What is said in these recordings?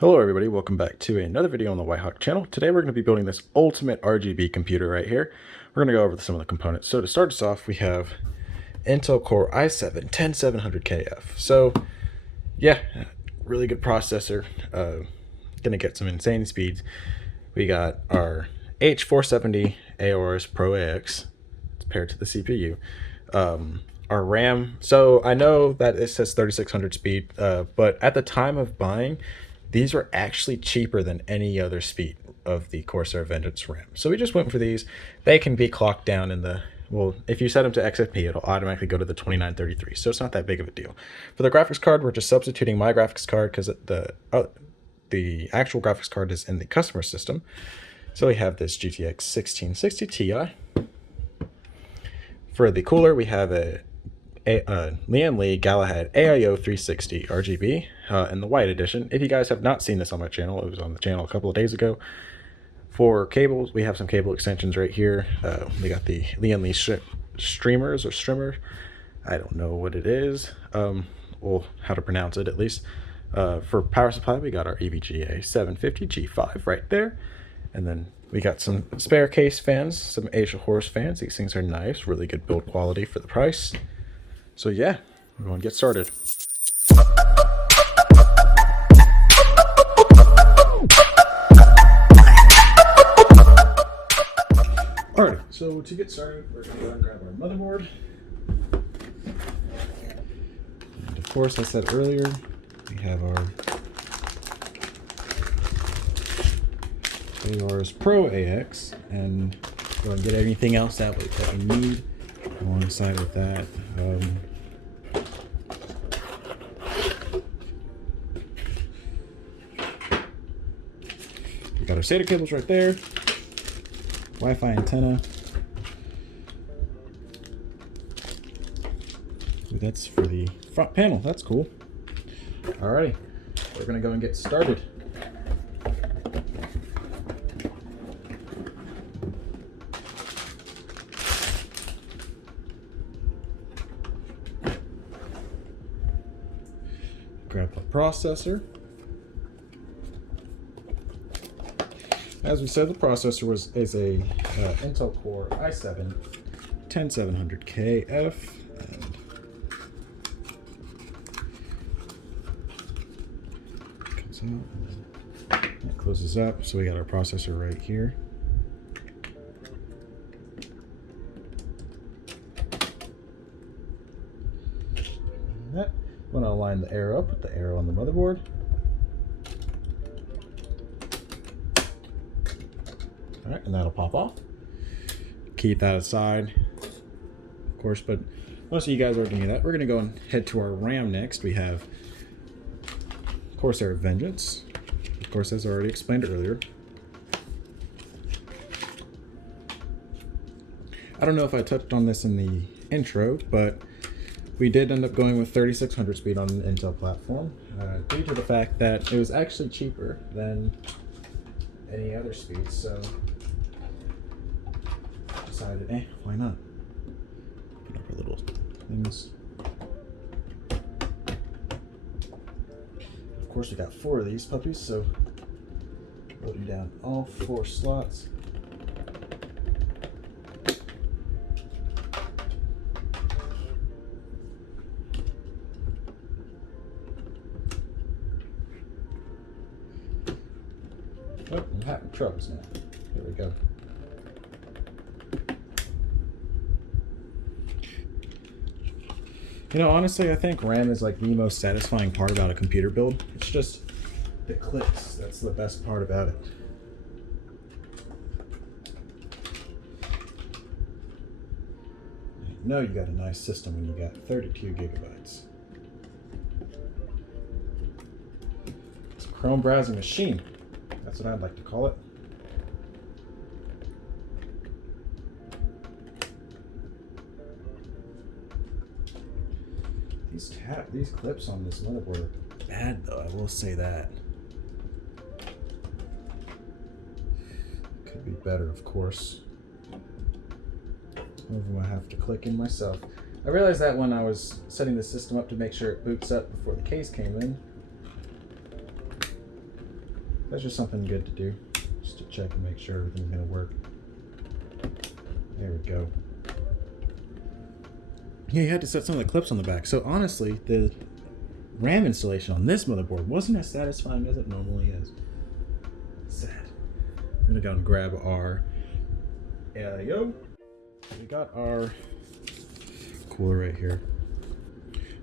Hello everybody, welcome back to another video on the Whitehawk channel. Today we're going to be building this ultimate RGB computer right here. We're going to go over some of the components. So to start us off, we have Intel Core i7 10700KF. So yeah, really good processor. Going to get some insane speeds. We got our H470 AORS Pro AX. It's paired to the CPU. Our RAM. So I know that it says 3600 speed, but at the time of buying, these were actually cheaper than any other speed of the Corsair Vengeance RAM. So we just went for these. They can be clocked down in the, well, if you set them to XFP, it'll automatically go to the 2933. So it's not that big of a deal. For the graphics card, we're just substituting my graphics card because the actual graphics card is in the customer system. So we have this GTX 1660 Ti. For the cooler, we have a Lian Li Galahad AIO 360 RGB in the white edition. If you guys have not seen this on my channel, it was on the channel a couple of days ago. For cables, we have some cable extensions right here. We got the Lian Li streamers or strimmer. I don't know what it is, well, how to pronounce it at least. For power supply, we got our EVGA 750 G5 right there. And then we got some spare case fans, some Asia Horse fans. These things are nice, really good build quality for the price. So yeah, we're going to get started. Alright, so to get started, we're going to go and grab our motherboard. And of course, I said earlier, we have our AORS Pro AX, and go and get anything else that we need alongside with that. We got our SATA cables right there, Wi-Fi antenna. Ooh, that's for the front panel. That's cool. Alrighty, we're gonna go and get started. Grab the processor. As we said, the processor is a Intel Core i7 10700KF. And comes out, and that closes up. So we got our processor right here. And that. I'm going to align the arrow up with the arrow on the motherboard. All right, and that'll pop off. Keep that aside, of course, but most of you guys already knew that. We're going to go and head to our RAM next. We have Corsair Vengeance, of course, as I already explained earlier. I don't know if I touched on this in the intro, but we did end up going with 3600 speed on an Intel platform due to the fact that it was actually cheaper than any other speed, so decided, why not? Open up our little things. Of course, we got 4 of these puppies, so loading down all 4 slots. Oh, I'm having troubles now. There we go. You know, honestly, I think RAM is like the most satisfying part about a computer build. It's just the clicks. That's the best part about it. You know you got a nice system when you got 32 gigabytes. It's a Chrome browsing machine. That's what I'd like to call it. These clips on this motherboard are bad though, I will say that. Could be better, of course. Some of them I have to click in myself. I realized that when I was setting the system up to make sure it boots up before the case came in. That's just something good to do, just to check and make sure everything's gonna work. There we go. Yeah, you had to set some of the clips on the back. So honestly, the RAM installation on this motherboard wasn't as satisfying as it normally is. Sad. I'm gonna go and grab our AIO. We got our cooler right here.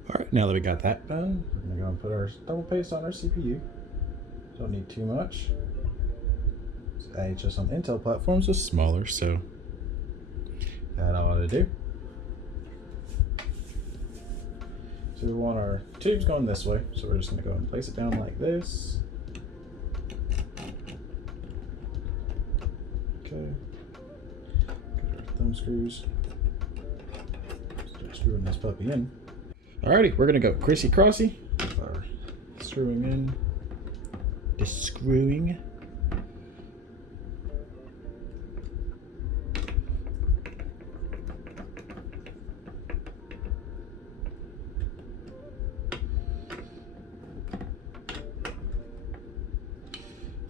All right, now that we got that done, we're gonna go and put our double paste on our CPU. Don't need too much. IHS on Intel platforms is smaller, so that ought to do. So we want our tubes going this way, so we're just going to go and place it down like this. Okay. Got our thumb screws. Start screwing this puppy in. Alrighty, we're going to go crissy crossy with our screwing in. Just screwing.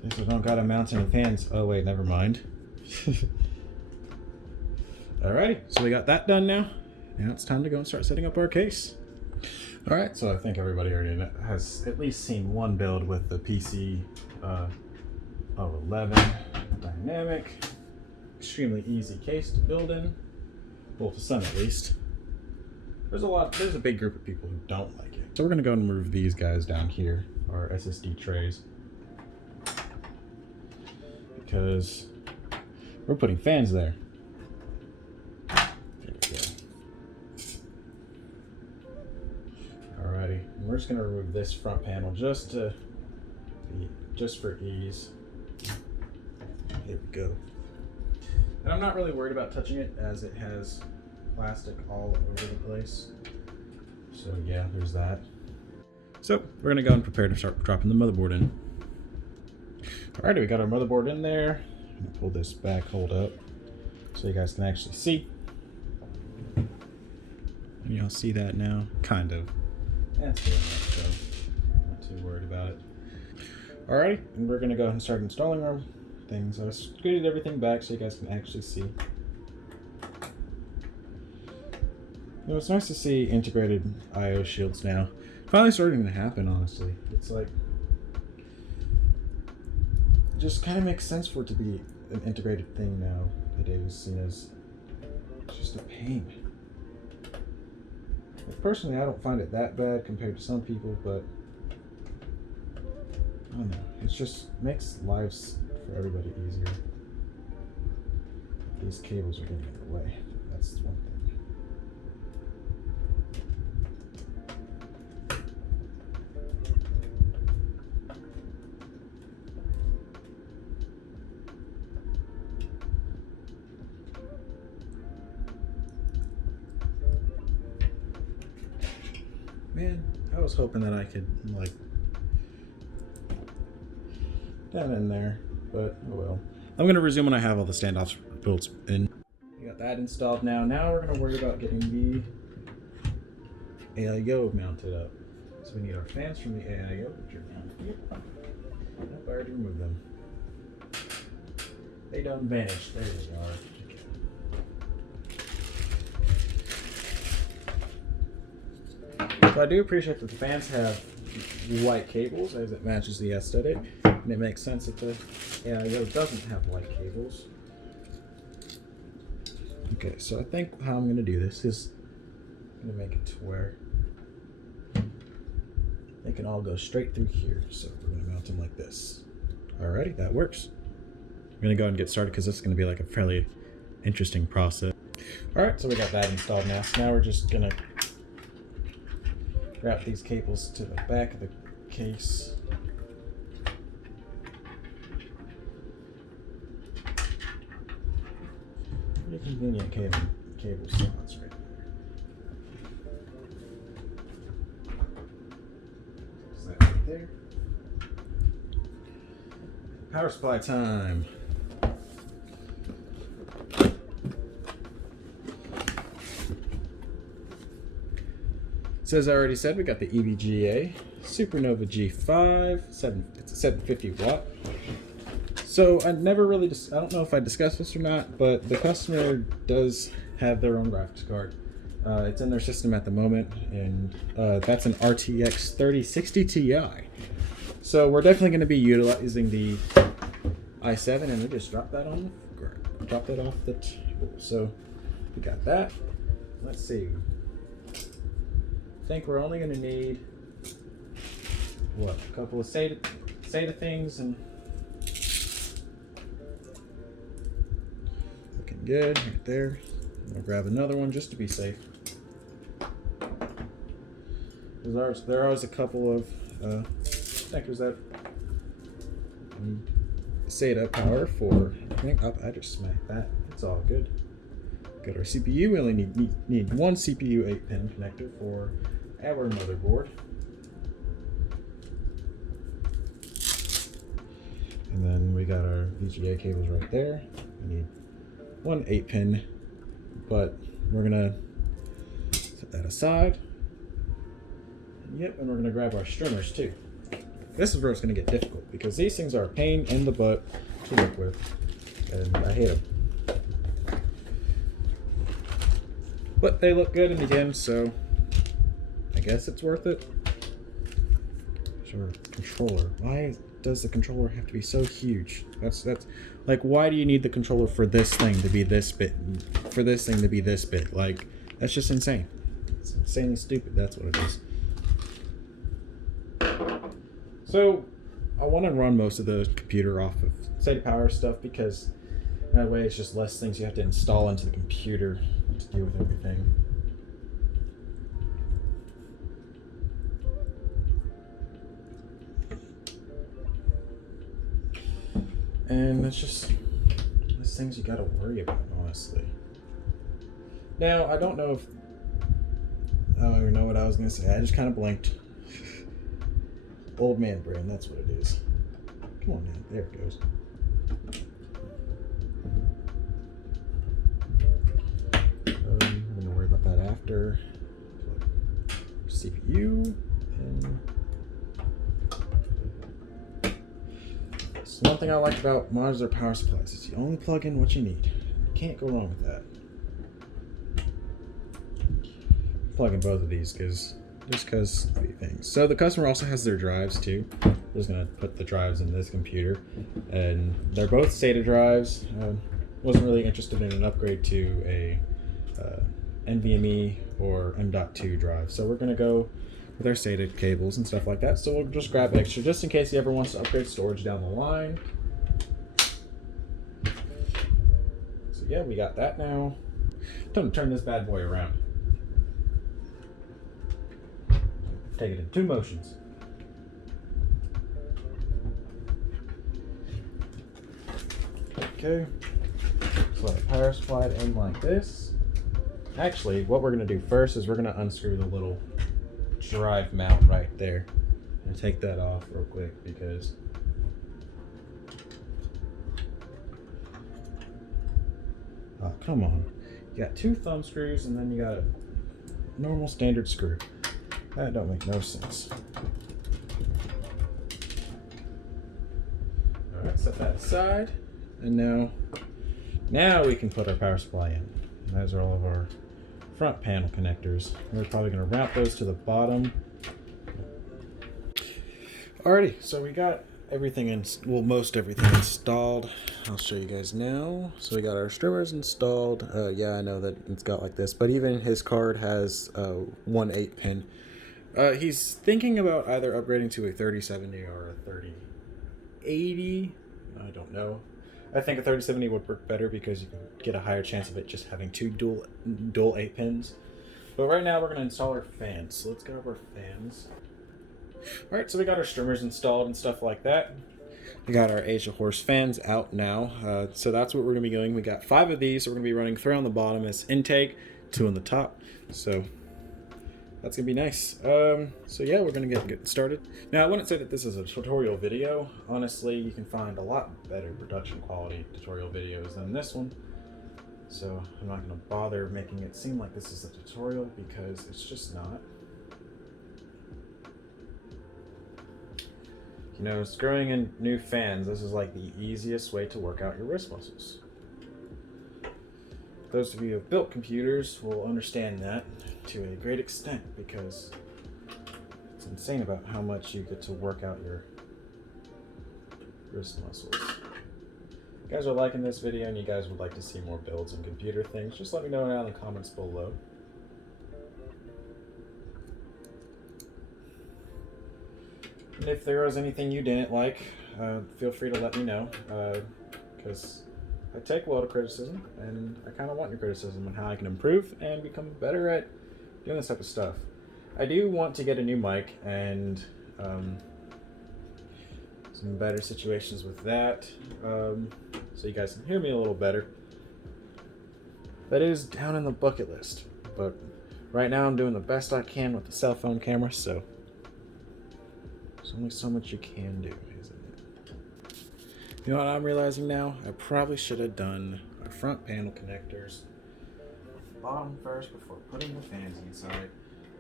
I don't got a mount any fans. Oh wait, never mind. Alrighty, so we got that done now. Now it's time to go and start setting up our case. Alright, so I think everybody already has at least seen one build with the PC 11 dynamic. Extremely easy case to build in. Well, to some at least. There's a big group of people who don't like it. So we're gonna go and move these guys down here, our SSD trays. Because we're putting fans there. There we go. Alrighty, and we're just gonna remove this front panel just for ease. There we go. And I'm not really worried about touching it as it has plastic all over the place. So yeah, there's that. So we're gonna go and prepare to start dropping the motherboard in. Alright, we got our motherboard in there. I'm gonna pull this back hold up so you guys can actually see. And y'all see that now? Kind of. That's good enough, so not too worried about it. Alrighty, and we're gonna go ahead and start installing our things. I scooted everything back so you guys can actually see. You know, it's nice to see integrated I/O shields now. Finally starting to happen, honestly. It's like, it just kind of makes sense for it to be an integrated thing nowadays, seen as just a pain. Like, personally, I don't find it that bad compared to some people, but I don't know. It just makes lives for everybody easier. These cables are getting in the way. That's one thing. Man, I was hoping that I could, like, down in there, but oh well. I'm going to resume when I have all the standoffs built in. We got that installed now. Now we're going to worry about getting the AIO mounted up. So we need our fans from the AIO, which are down here. Nope, I already removed them. They done vanished. There they are. So I do appreciate that the fans have white cables as it matches the aesthetic, and it makes sense that the AIO doesn't have white cables. Okay, so I think how I'm going to do this is I'm going to make it to where they can all go straight through here. So we're going to mount them like this. Alrighty, that works. I'm going to go ahead and get started because this is going to be like a fairly interesting process. Alright, so we got that installed now. So now we're just going to wrap these cables to the back of the case. Pretty convenient cable slots right there. Is that right there? Power supply time. So as I already said, we got the EVGA Supernova G5, it's a 750 watt. So I never really, I don't know if I discussed this or not, but the customer does have their own graphics card. It's in their system at the moment, and that's an RTX 3060 Ti. So we're definitely going to be utilizing the i7, and we just drop that off the table. So we got that. Let's see. I think we're only going to need what, a couple of SATA things, and looking good right there. I'm gonna grab another one just to be safe. There are always a couple of connectors that SATA power for. I just smacked that. It's all good. Got our CPU. We only need one CPU 8-pin connector for our motherboard. And then we got our VGA cables right there. We need one 8-pin, but we're gonna set that aside. Yep, and we're gonna grab our streamers too. This is where it's gonna get difficult because these things are a pain in the butt to work with, and I hate them. But they look good in the end, so I guess it's worth it. Sure, controller. Why does the controller have to be so huge? That's like, why do you need the controller for this thing to be this big, for this thing to be this big? Like, that's just insane. It's insanely stupid. That's what it is. So I want to run most of the computer off of SATA power stuff because that way it's just less things you have to install into the computer to deal with everything. And it's just those things you gotta worry about, honestly. Now, I don't know if I don't even know what I was gonna say. I just kind of blinked. Old man brain, that's what it is. Come on, man. There it goes. I'm gonna worry about that after. CPU and. So one thing I like about modular power supplies is you only plug in what you need. You can't go wrong with that. Plug in both of these because things. So the customer also has their drives too. I'm just gonna put the drives in this computer, and they're both SATA drives. Wasn't really interested in an upgrade to a NVMe or M.2 drive, so we're gonna go with our SATA cables and stuff like that. So we'll just grab extra just in case he ever wants to upgrade storage down the line. So yeah, we got that now. Time to turn this bad boy around. Take it in 2 motions. Okay, so I power supplied in like this. Actually, what we're gonna do first is we're gonna unscrew the little drive mount right there and take that off real quick because oh, come on, you got 2 thumb screws and then you got a normal standard screw. That don't make no sense. All right, set that aside, and now we can put our power supply in. And those are all of our front panel connectors. We're probably going to route those to the bottom. Alrighty, so we got everything most everything installed. I'll show you guys now. So we got our streamers installed. Yeah, I know that it's got like this, but even his card has one 8-pin. He's thinking about either upgrading to a 3070 or a 3080. I don't know. I think a 3070 would work better because you can get a higher chance of it just having 2 dual 8-pins. But right now we're going to install our fans. So let's grab our fans. Alright, so we got our streamers installed and stuff like that. We got our Asia Horse fans out now. So that's what we're going to be doing. We got 5 of these. So we're going to be running 3 on the bottom as intake, 2 on the top. So that's gonna be nice. So yeah, we're gonna get started. Now, I wouldn't say that this is a tutorial video. Honestly, you can find a lot better production quality tutorial videos than this one. So I'm not gonna bother making it seem like this is a tutorial because it's just not. You know, screwing in new fans, this is like the easiest way to work out your wrist muscles. Those of you who have built computers will understand that to a great extent, because it's insane about how much you get to work out your wrist muscles. If you guys are liking this video and you guys would like to see more builds and computer things, just let me know down in the comments below. And if there was anything you didn't like, feel free to let me know, because I take a lot of criticism, and I kind of want your criticism on how I can improve and become better at doing this type of stuff. I do want to get a new mic and some better situations with that, so you guys can hear me a little better. That is down in the bucket list, but right now I'm doing the best I can with the cell phone camera, so there's only so much you can do, isn't it? You know what I'm realizing now? I probably should have done our front panel connectors bottom first before putting the fans inside.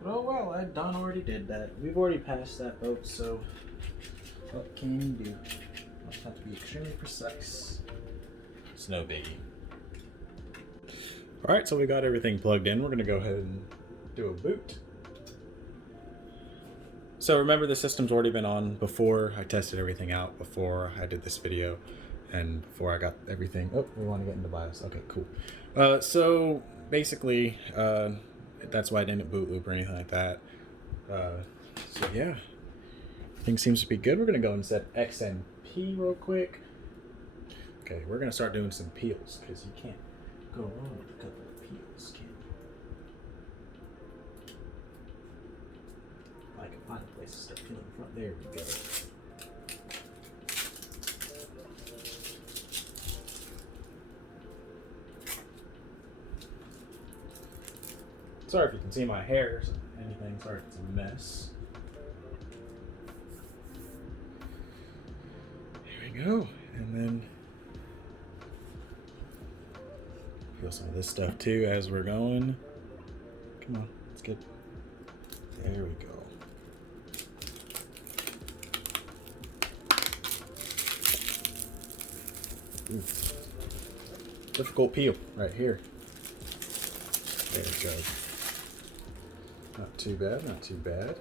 But oh well, I already did that. We've already passed that boat, so what can you do? I'll just have to be extremely precise. It's no biggie. Alright, so we got everything plugged in. We're going to go ahead and do a boot. So remember, the system's already been on before I tested everything out, before I did this video, and before I got everything. Oh, we want to get into BIOS. Okay, cool. So basically, that's why I didn't boot loop or anything like that. So yeah, everything seems to be good. We're going to go and set XMP real quick. Okay, we're going to start doing some peels, because you can't go wrong with a couple of peels, can you? I can find a place to start peeling the front. There we go. Sorry if you can see my hair or anything. Sorry if it's a mess. Here we go. And then peel some of this stuff too as we're going. Come on, let's get. There we go. Ooh. Difficult peel right here. There we go. Not too bad, not too bad.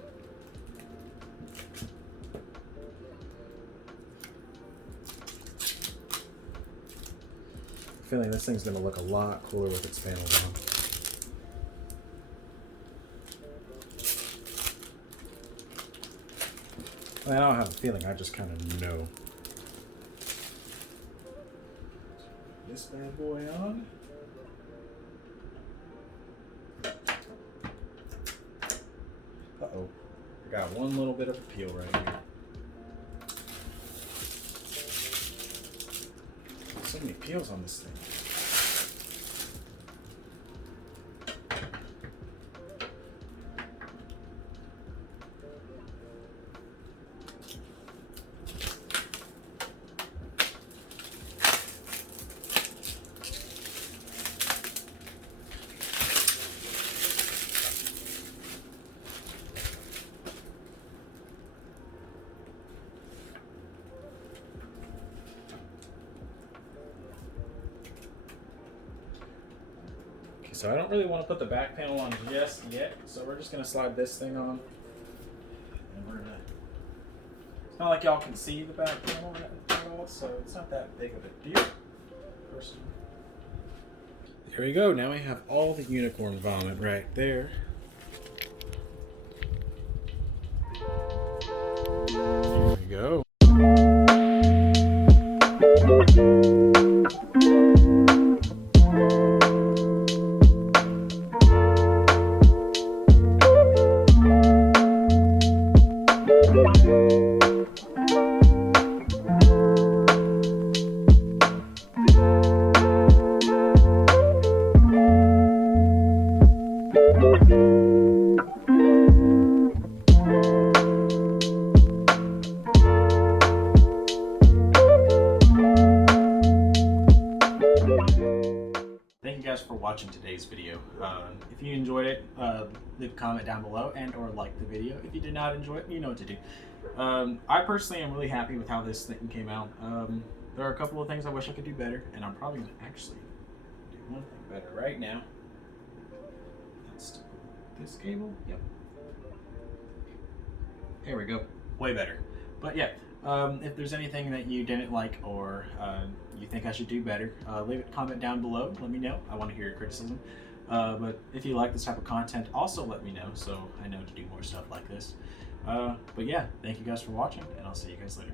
I'm feeling this thing's gonna look a lot cooler with its panels on. I don't have a feeling, I just kind of know. This bad boy on. Uh-oh. I got one little bit of a peel right here. So many peels on this thing. So I don't really want to put the back panel on just yet, so we're just going to slide this thing on. And we're going to, it's not like y'all can see the back panel at all, so it's not that big of a deal, personally. There we go, now we have all the unicorn vomit right there. There we go. Thank you guys for watching today's video. If you enjoyed it, leave a comment down below and or like the video. If you did not enjoy it, you know what to do. I personally am really happy with how this thing came out. There are a couple of things I wish I could do better, and I'm probably going to actually do one thing better right now. That's this cable. Yep. There we go. Way better. But yeah, if there's anything that you didn't like or you think I should do better, leave a comment down below. Let me know. I want to hear your criticism. But if you like this type of content, also let me know so I know to do more stuff like this. But yeah, thank you guys for watching, and I'll see you guys later.